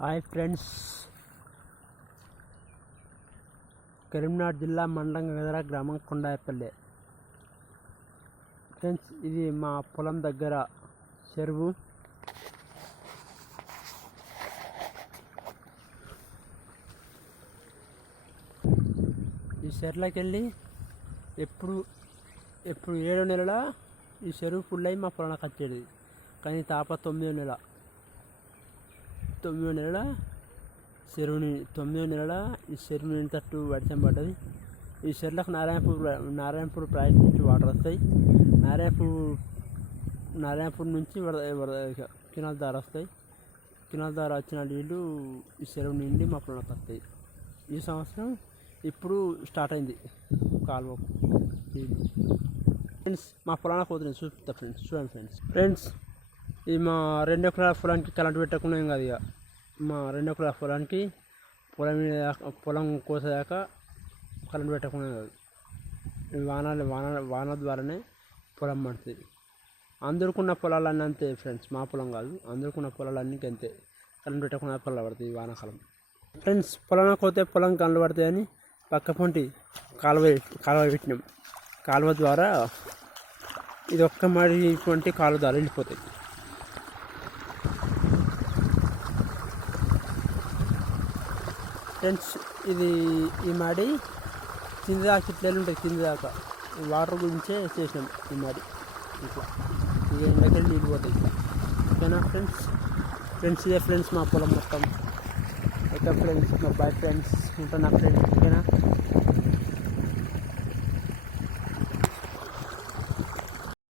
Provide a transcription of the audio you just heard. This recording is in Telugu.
హాయ్ ఫ్రెండ్స్, కరీంనగర్ జిల్లా మండలం గదర గ్రామం కొండాయపల్లె. ఫ్రెండ్స్, ఇది మా పొలం దగ్గర చెరువు. ఈ చెరువులోకి వెళ్ళి ఎప్పుడు 7వ నెలల ఈ చెరువు ఫుల్ అయ్యి మా పొలానికి వచ్చేది. కానీ తాప 9వ నెల ఈ చెరువు నింతట్టు వర్షం పడ్డది. ఈ చెరువులకు నారాయణపూర్ ప్రాజెక్ట్ నుంచి వాటర్ వస్తాయి. నారాయణపూర్ నుంచి కెనాల్ ద్వారా వస్తాయి. కెనాల్ ద్వారా వచ్చిన నీళ్ళు ఈ చెరువు నిండి మా పొలానికి వస్తాయి. ఈ సంవత్సరం ఇప్పుడు స్టార్ట్ అయింది కాలువ నీళ్ళు. ఫ్రెండ్స్, మా పొలానికి పోతున్నాయి, చూపిస్తా ఫ్రెండ్స్. చూడండి ఫ్రెండ్స్, ఇది మా 2 ఎకరాల పొలానికి కరెంటు పెట్టకుండా ఏం కాదు. ఇక మా 2 ఎకరాల పొలానికి పొలం కోసేదాకా కరెంటు పెట్టకుండా కాదు. వాన ద్వారానే పొలం పడుతుంది. అందరికున్న పొలాలన్నీ అంతే ఫ్రెండ్స్, మా పొలం కాదు, అందరికున్న పొలాలన్నీ అంతే. కరెంటు పెట్టకుండా పొలాలు పడుతుంది వానాకాలం. ఫ్రెండ్స్, పొలానికి పోతే పొలం కళ్ళు పడతాయని పక్క పొంటి కాలువ పెట్టినాం. కాలువ ద్వారా ఇది ఒక్క మాడి పొంటి కాలువ ద్వారా వెళ్ళిపోతాయి. ఫ్రెండ్స్, ఈ మాడి కింద దాకా ఇట్లా ఉంటుంది. కింద దాకా వాటర్ గురించే చేసినాం ఈ మాడి. ఇట్లా ఇక ఎండకెళ్ళి నీళ్ళు పోతాయి. ఓకేనా ఫ్రెండ్స్? ఇదే ఫ్రెండ్స్ మా పొలం మొత్తం. ఓకే ఫ్రెండ్స్, మా బాయ్ ఫ్రెండ్స్, ఉంటున్నా ఫ్రెండ్స్. ఓకేనా?